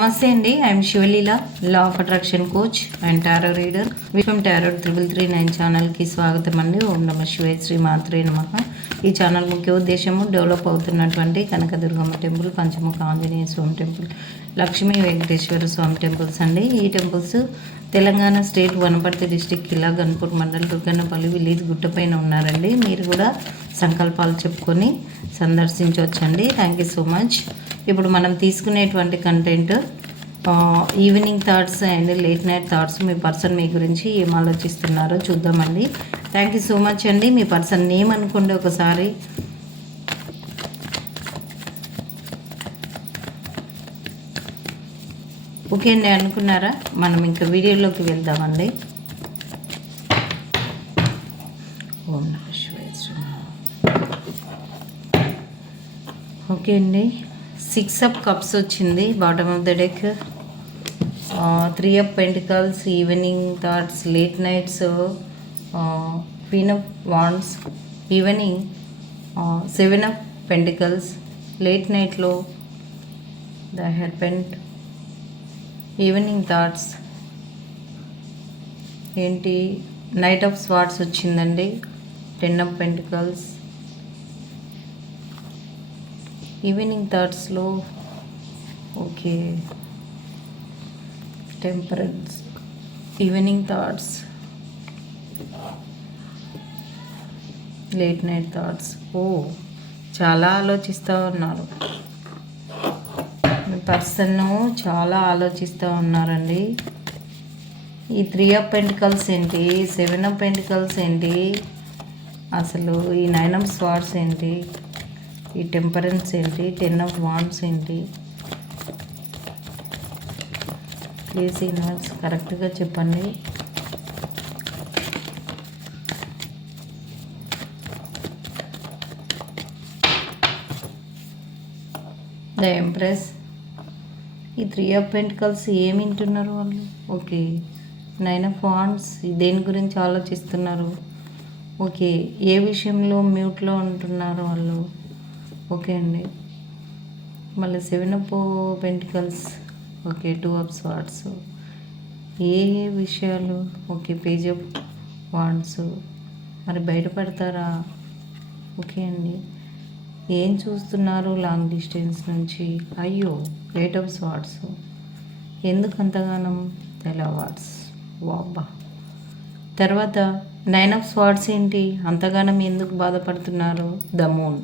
నమస్తే అండి I'm Sivaleela law of attraction coach and tarot reader Vishwam tarot triple three nine ఛానల్కి స్వాగతం అండి ఓం నమ శివై శ్రీ మాత్రే నమ. ఈ ఛానల్ ముఖ్య ఉద్దేశము డెవలప్ అవుతున్నటువంటి Kanakadurgamma temple Panchamukha Anjaneya Swamy temple Lakshmi Venkateswara Swamy temples అండి. ఈ temples Telangana state Wanaparthy district Khila Ghanpur mandal Durgannapalli village గుట్టపైన ఉన్నారండి. మీరు కూడా సంకల్పాలు చెప్పుకొని సందర్శించవచ్చండి థ్యాంక్ యూ సో మచ్ ఇప్పుడు మనం తీసుకునేటువంటి content evening thoughts and late night thoughts me person మీ గురించి ఏం ఆలోచిస్తున్నారో చూద్దామండి. థ్యాంక్ యూ సో మచ్ అండి. మీ పర్సన్ నేమ్ అనుకోండి ఒకసారి. ఓకే అండి అనుకున్నారా? మనం ఇంకా వీడియోలోకి వెళ్దామండి. ఓం శివాయ ఓకే అండి సిక్స్ అప్ కప్స్ వచ్చింది bottom of the deck three of pentacles evening thoughts late nights queen of wands evening seven of pentacles late నైట్లో ద హెర్పెంట్ ఈవినింగ్ థాట్స్ ఏంటి? నైట్ ఆఫ్ స్వాట్స్ వచ్చిందండి. Ten of pentacles evening థాట్స్లో okay. Temperance evening thoughts late night thoughts ఓ చాలా ఆలోచిస్తూ ఉన్నారు. Person చాలా ఆలోచిస్తూ ఉన్నారండి. ఈ త్రీ ఆఫ్ పెంటికల్స్ ఏంటి? సెవెన్ ఆఫ్ పెంటికల్స్ ఏంటి? అసలు ఈ నైన్ ఆఫ్ స్వార్డ్స్ ఏంటి? ఈ టెంపరెన్స్ ఏంటి? టెన్ ఆఫ్ వాన్స్ ఏంటి? ప్లీజ్ యూనివర్స్ కరెక్ట్గా చెప్పండి. ద ఎంప్రెస్ ఈ త్రీ ఆఫ్ పెంటికల్స్ ఏమి వింటున్నారు వాళ్ళు? ఓకే. నైన్ ఆఫ్ వాన్స్ దేని గురించి ఆలోచిస్తున్నారు? ఓకే. ఏ విషయంలో మ్యూట్లో ఉంటున్నారు వాళ్ళు? ఓకే అండి. మళ్ళీ seven of pentacles okay two of swords ఏ ఏ విషయాలు? ఓకే పేజ్ ఆఫ్ వాండ్స్ మరి బయటపడతారా? ఓకే అండి. ఏం చూస్తున్నారు లాంగ్ డిస్టెన్స్ నుంచి? అయ్యో రేట్ ఆఫ్ స్వార్డ్స్ ఎందుకు అంతగానం వార్డ్స్ వాబ్బా. తర్వాత నైన్ ఆఫ్ స్వార్డ్స్ ఏంటి? అంతగానం ఎందుకు బాధపడుతున్నారు? ద మూన్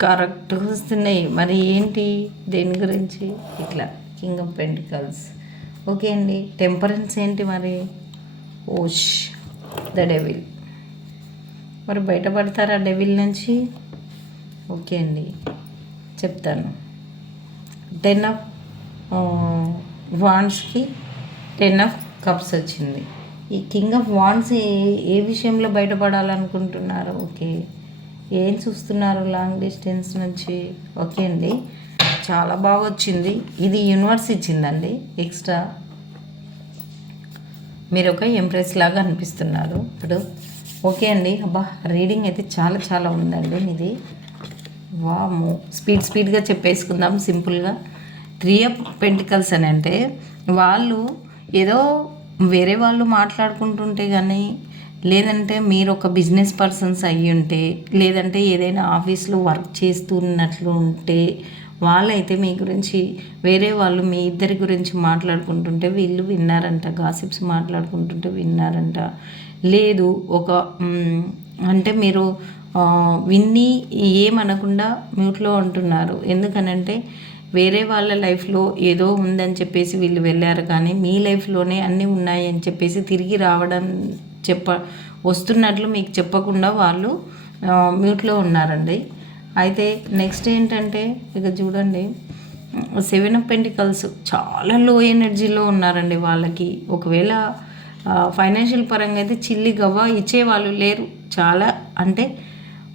కరెక్ట్ వస్తున్నాయి. మరి ఏంటి? దేని గురించి? ఇట్లా కింగ్ ఆఫ్ పెంటికల్స్ ఓకే అండి. టెంపరెన్స్ ఏంటి మరి? ఓష్ ద డెవిల్ మరి బయటపడతారా డెవిల్ నుంచి? ఓకే అండి. చెప్తాను. టెన్ ఆఫ్ వాన్స్కి టెన్ ఆఫ్ కప్స్ వచ్చింది. ఈ కింగ్ ఆఫ్ వాన్స్ ఏ ఏ విషయంలో బయటపడాలనుకుంటున్నారు? ఓకే. ఏం చూస్తున్నారు లాంగ్ డిస్టెన్స్ నుంచి? ఓకే అండి. చాలా బాగా వచ్చింది. ఇది యూనివర్స్ ఇచ్చిందండి. ఎక్స్ట్రా. మీరు ఒక ఎంప్రెస్ లాగా అనిపిస్తున్నారు. ఇప్పుడు ఓకే అండి. అబ్బా రీడింగ్ అయితే చాలా చాలా ఉందండి ఇది వాము స్పీడ్ స్పీడ్గా చెప్పేసుకుందాం సింపుల్గా. త్రీ అప్ పెంటికల్స్ అని అంటే వాళ్ళు ఏదో వేరే వాళ్ళు మాట్లాడుకుంటుంటే కానీ లేదంటే మీరు ఒక బిజినెస్ పర్సన్స్ అయ్యి ఉంటే లేదంటే ఏదైనా ఆఫీస్లో వర్క్ చేస్తున్నట్లు ఉంటే వాళ్ళైతే మీ గురించి వేరే వాళ్ళు మీ ఇద్దరి గురించి మాట్లాడుకుంటుంటే వీళ్ళు విన్నారంట గాసిప్స్ మాట్లాడుకుంటుంటే విన్నారంట. లేదు ఒక అంటే మీరు విన్ని ఏమనకుండా మ్యూట్లో ఉంటున్నారు. ఎందుకనంటే వేరే వాళ్ళ లైఫ్లో ఏదో ఉందని చెప్పేసి వీళ్ళు వెళ్ళారు కానీ మీ లైఫ్లోనే అన్నీ ఉన్నాయని చెప్పేసి తిరిగి రావడం చెప్ప వస్తున్నట్లు మీకు చెప్పకుండా వాళ్ళు మ్యూట్లో ఉన్నారండి. అయితే నెక్స్ట్ ఏంటంటే ఇక చూడండి సెవెన్ ఆఫ్ పెంటికల్స్ చాలా లో ఎనర్జీలో ఉన్నారండి వాళ్ళకి. ఒకవేళ ఫైనాన్షియల్ పరంగా అయితే చిల్లి గవ్వ ఇచ్చేవాళ్ళు లేరు. చాలా అంటే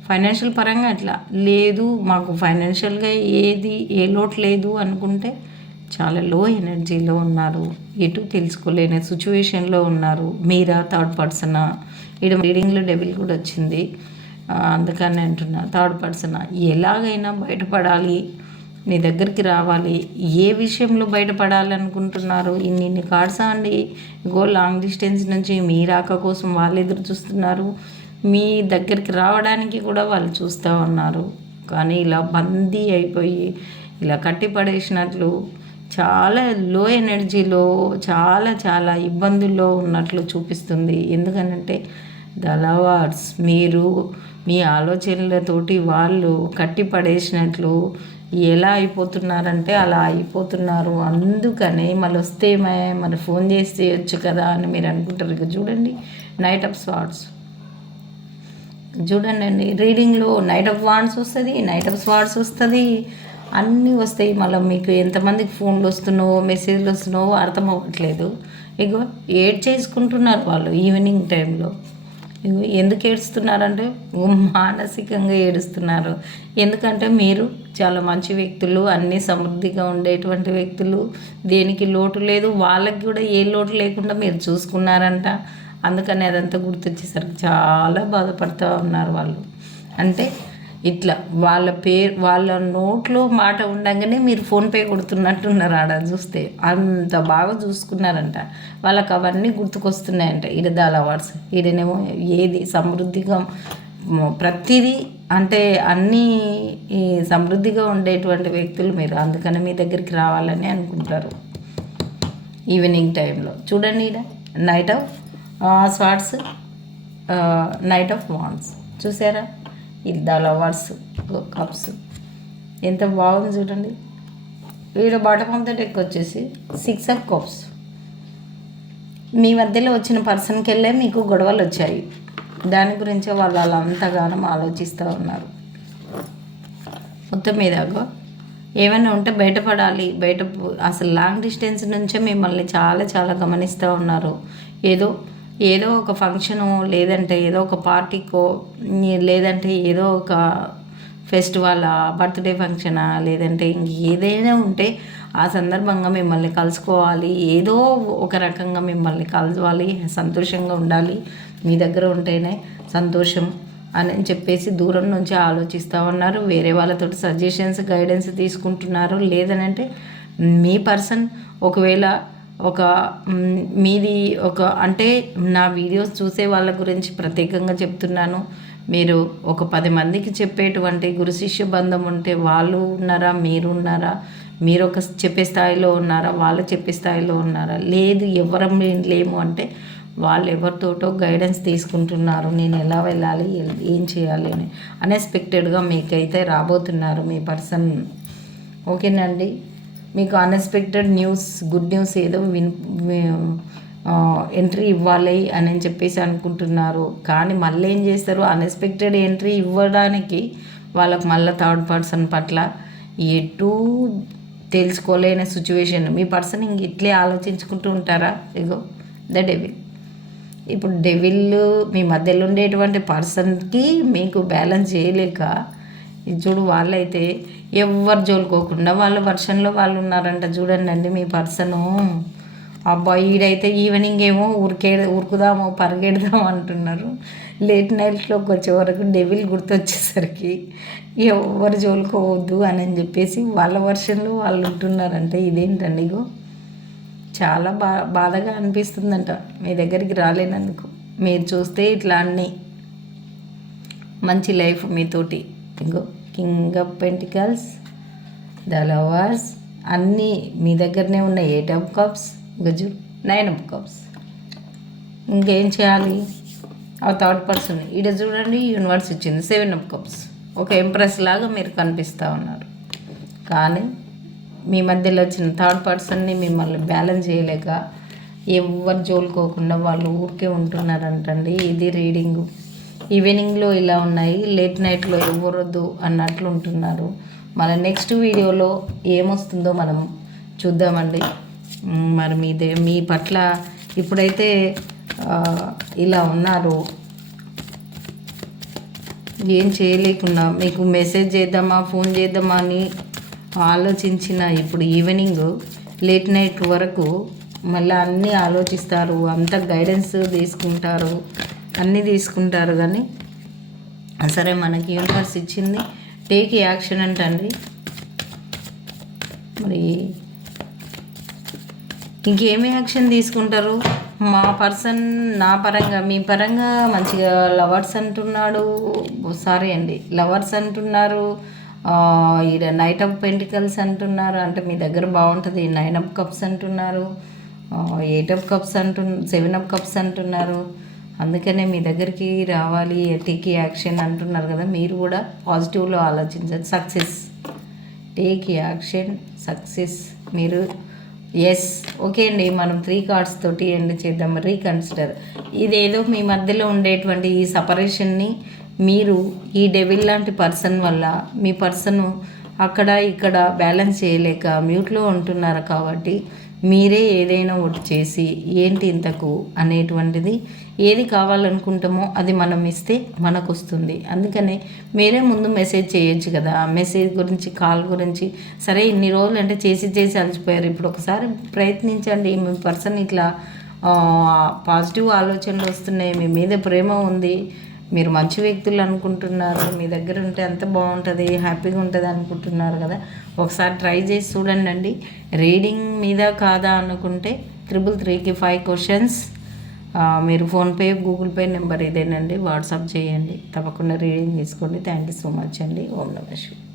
ఫైనాన్షియల్ పరంగా అట్లా లేదు మాకు ఫైనాన్షియల్గా ఏది ఏ లోటు లేదు అనుకుంటే చాలా లో ఎనర్జీలో ఉన్నారు. ఎటు తెలుసుకోలేని సిచ్యువేషన్లో ఉన్నారు. మీరా థర్డ్ పర్సనా ఇక్కడ రీడింగ్లో డెవిల్ కూడా వచ్చింది. అందుకని అంటున్నా థర్డ్ పర్సన్ ఎలాగైనా బయటపడాలి నీ దగ్గరికి రావాలి. ఏ విషయంలో బయటపడాలనుకుంటున్నారు? ఇన్ని ఇన్ని కార్డ్స్ అండి. గో లాంగ్ డిస్టెన్స్ నుంచి మీ రాక కోసం వాళ్ళు ఎదురు చూస్తున్నారు. మీ దగ్గరికి రావడానికి కూడా వాళ్ళు చూస్తూ ఉన్నారు. కానీ ఇలా బందీ అయిపోయి ఇలా కట్టి పడేసినట్లు చాలా లో ఎనర్జీలో చాలా చాలా ఇబ్బందుల్లో ఉన్నట్లు చూపిస్తుంది. ఎందుకనంటే ద లవర్స్ మీరు మీ ఆలోచనలతోటి వాళ్ళు కట్టి పడేసినట్లు ఎలా అయిపోతున్నారంటే అలా అయిపోతున్నారు. అందుకనే మళ్ళీ వస్తే మరి ఫోన్ చేసి చేయొచ్చు కదా అని మీరు అనుకుంటారు. ఇక చూడండి నైట్ ఆఫ్ స్వాట్స్ చూడండి అండి రీడింగ్లో నైట్ ఆఫ్ వాండ్స్ వస్తుంది నైట్ ఆఫ్ స్వాడ్స్ వస్తుంది అన్నీ వస్తాయి. మళ్ళీ మీకు ఎంతమందికి ఫోన్లు వస్తున్నావో మెసేజ్లు వస్తున్నావో అర్థం అవ్వట్లేదు. ఇగో ఏడ్ చేసుకుంటున్నారు వాళ్ళు ఈవినింగ్ టైంలో. ఇగో ఎందుకు ఏడుస్తున్నారంటే మానసికంగా ఏడుస్తున్నారు. ఎందుకంటే మీరు చాలా మంచి వ్యక్తులు అన్నీ సమృద్ధిగా ఉండేటువంటి వ్యక్తులు. దేనికి లోటు లేదు వాళ్ళకి కూడా ఏ లోటు లేకుండా మీరు చూసుకున్నారంట. అందుకని అదంతా గుర్తొచ్చేసరికి చాలా బాధపడుతూ ఉన్నారు వాళ్ళు. అంటే ఇట్లా వాళ్ళ పేరు వాళ్ళ నోట్లో మాట ఉండగానే మీరు ఫోన్పే కొడుతున్నట్టున్నారు ఆడ చూస్తే. అంత బాగా చూసుకున్నారంట. వాళ్ళకి అవన్నీ గుర్తుకొస్తున్నాయంట. ఇరదాల అవార్డ్స్ ఈడనేమో ఏది సమృద్ధిగా ప్రతిదీ అంటే అన్నీ సమృద్ధిగా ఉండేటువంటి వ్యక్తులు మీరు. అందుకని మీ దగ్గరికి రావాలని అనుకుంటారు. ఈవినింగ్ టైంలో చూడండి ఈడ. Knight of swords knight of wands చూసారా? ఇది ద లవర్స్ కప్స్ ఎంత బాగుంది చూడండి. వీడు బాటం అంతా డెక్ వచ్చేసి సిక్స్ ఆఫ్ కప్స్ మీ మధ్యలో వచ్చిన పర్సన్కి వెళ్ళే మీకు గొడవలు వచ్చాయి. దాని గురించే వాళ్ళు అలా అంతగానం ఆలోచిస్తూ ఉన్నారు. మొత్తం మీదగో ఏమైనా ఉంటే బయటపడాలి. బయట అసలు లాంగ్ డిస్టెన్స్ నుంచే మిమ్మల్ని చాలా చాలా గమనిస్తూ ఉన్నారు. ఏదో ఏదో ఒక ఫంక్షను లేదంటే ఏదో ఒక పార్టీకో లేదంటే ఏదో ఒక ఫెస్టివల్ బర్త్డే ఫంక్షనా లేదంటే ఇంక ఏదైనా ఉంటే ఆ సందర్భంగా మిమ్మల్ని కలుసుకోవాలి. ఏదో ఒక రకంగా మిమ్మల్ని కలవాలి సంతోషంగా ఉండాలి. మీ దగ్గర ఉంటేనే సంతోషం అని చెప్పేసి దూరం నుంచి ఆలోచిస్తూ ఉన్నారు. వేరే వాళ్ళతో సజెషన్స్ గైడెన్స్ తీసుకుంటున్నారు. లేదనంటే మీ పర్సన్ ఒకవేళ ఒక మీది ఒక అంటే నా వీడియోస్ చూసే వాళ్ళ గురించి ప్రత్యేకంగా చెప్తున్నాను. మీరు ఒక పది మందికి చెప్పేటువంటి గురు శిష్య బంధం ఉంటే వాళ్ళు ఉన్నారా మీరు ఉన్నారా? మీరు ఒక చెప్పే స్థాయిలో ఉన్నారా? వాళ్ళు చెప్పే స్థాయిలో ఉన్నారా? లేదు ఎవరం లేము అంటే వాళ్ళు ఎవరితోటో గైడెన్స్ తీసుకుంటున్నారు. నేను ఎలా వెళ్ళాలి ఏం చేయాలి అని అన్ఎక్స్పెక్టెడ్గా మీకైతే రాబోతున్నారు మీ పర్సన్ ఓకేనండి మీకు అన్ఎక్స్పెక్టెడ్ న్యూస్ గుడ్ న్యూస్ ఏదో విన్ ఎంట్రీ ఇవ్వాలి అని చెప్పేసి అనుకుంటున్నారు. కానీ మళ్ళీ ఏం చేస్తారు? అన్ఎక్స్పెక్టెడ్ ఎంట్రీ ఇవ్వడానికి వాళ్ళకి మళ్ళీ థర్డ్ పర్సన్ పట్ల ఎటు తెలుసుకోలేని సిచ్యువేషన్ మీ పర్సన్ ఇంక ఇట్లే ఆలోచించుకుంటూ ఉంటారా? ఇగో ద డెవిల్ ఇప్పుడు డెవిల్ మీ మధ్యలో ఉండేటువంటి పర్సన్కి మీకు బ్యాలెన్స్ చేయలేక చూడు వాళ్ళైతే ఎవరు జోలుకోకుండా వాళ్ళ వర్షన్లో వాళ్ళు ఉన్నారంట చూడండి అండి మీ పర్సను. అబ్బాయి ఈడైతే ఈవినింగ్ ఏమో ఊరికే ఉరుకుదామో పరిగెడదాము అంటున్నారు. లేట్ నైట్లోకి వచ్చే వరకు డెవిల్ గుర్తొచ్చేసరికి ఎవరు జోలుకోవద్దు అని చెప్పేసి వాళ్ళ వర్షన్లో వాళ్ళు ఉంటున్నారంటే. ఇదేంటండి ఇగో? చాలా బా బాధగా అనిపిస్తుందంట. మీ దగ్గరికి రాలేనందుకు. మీరు చూస్తే ఇట్లా అన్నీ మంచి లైఫ్ మీతోటి. ఇంకో king of pentacles the lovers అన్నీ మీ దగ్గరనే ఉన్న ఎయిట్ ఆఫ్ కప్స్ గజు నైన్ ఆఫ్ కప్స్. ఇంకేం చేయాలి? ఆ థర్డ్ పర్సన్ ఈడ చూడండి యూనివర్స్ ఇచ్చింది సెవెన్ ఆఫ్ కప్స్. ఒక ఎంప్రెస్ లాగా మీరు కనిపిస్తూ ఉన్నారు. కానీ మీ మధ్యలో వచ్చిన థర్డ్ పర్సన్ని మిమ్మల్ని బ్యాలెన్స్ చేయలేక ఎవరు జోలుకోకుండా వాళ్ళు ఊరికే ఉంటున్నారంటండి. ఇది రీడింగు. ఈవినింగ్లో ఇలా ఉన్నాయి లేట్ నైట్లో ఇవ్వరొద్దు అన్నట్లు ఉంటున్నారు. మన నెక్స్ట్ వీడియోలో ఏమొస్తుందో మనం చూద్దామండి. మరి మీదే మీ పట్ల ఇప్పుడైతే ఇలా ఉన్నారు. ఏం చేయలేకుండా మీకు మెసేజ్ చేద్దామా ఫోన్ చేద్దామా అని ఆలోచించిన ఇప్పుడు ఈవినింగ్ లేట్ నైట్ వరకు మళ్ళీ అన్నీ ఆలోచిస్తారు. అంత గైడెన్స్ తీసుకుంటారు. అన్నీ తీసుకుంటారు కానీ సరే మనకి యూనివర్స్ ఇచ్చింది. టేక్ యాక్షన్ అంటండి. మరి ఇంకేమి యాక్షన్ తీసుకుంటారు? మా పర్సన్ నా పరంగా మీ పరంగా మంచిగా లవర్స్ అంటున్నాడు. సారీ అండి. లవర్స్ అంటున్నారు. ఈడ నైట్ ఆఫ్ పెంటికల్స్ అంటున్నారు. అంటే మీ దగ్గర బాగుంటుంది. నైన్ అప్ కప్స్ అంటున్నారు. ఎయిట్ అప్ కప్స్ అంటు సెవెన్ అప్ కప్స్ అంటున్నారు. అందుకనే మీ దగ్గరికి రావాలి టేక్ యాక్షన్ అంటున్నారు కదా మీరు కూడా పాజిటివ్లో ఆలోచించండి. సక్సెస్ టేక్ యాక్షన్ సక్సెస్ మీరు ఎస్ ఓకే అండి మనం త్రీ కార్డ్స్ తోటి ఎండ్ చేద్దాం రీకన్సిడర్ ఇదేదో మీ మధ్యలో ఉండేటువంటి ఈ సపరేషన్ని మీరు ఈ డెవిల్ లాంటి పర్సన్ వల్ల మీ పర్సను అక్కడ ఇక్కడ బ్యాలెన్స్ చేయలేక మ్యూట్లో ఉంటున్నారు కాబట్టి మీరే ఏదైనా ఒకటి చేసి ఏంటి ఇంతకు అనేటువంటిది ఏది కావాలనుకుంటామో అది మనం ఇస్తే మనకు వస్తుంది అందుకనే మీరే ముందు మెసేజ్ చేయొచ్చు కదా. ఆ మెసేజ్ గురించి కాల్ గురించి. సరే ఇన్ని రోజులు అంటే చేసి చేసి అలసిపోయారు. ఇప్పుడు ఒకసారి ప్రయత్నించండి. మీ పర్సన్ ఇట్లా పాజిటివ్ ఆలోచనలు వస్తున్నాయి. మీ మీద ప్రేమ ఉంది. మీరు మంచి వ్యక్తులు అనుకుంటున్నారు మీ దగ్గర ఉంటే ఎంత బాగుంటుంది హ్యాపీగా ఉంటుంది అనుకుంటున్నారు కదా. ఒకసారి ట్రై చేసి చూడండి అండి రీడింగ్ మీద కాదా అనుకుంటే త్రిబుల్ త్రీకి ఫైవ్ క్వశ్చన్స్. మీరు ఫోన్పే గూగుల్ పే నెంబర్ ఇదేనండి వాట్సాప్ చేయండి. తప్పకుండా రీడింగ్ తీసుకోండి. థ్యాంక్ యూ సో మచ్ అండి. ఓం నమ శివ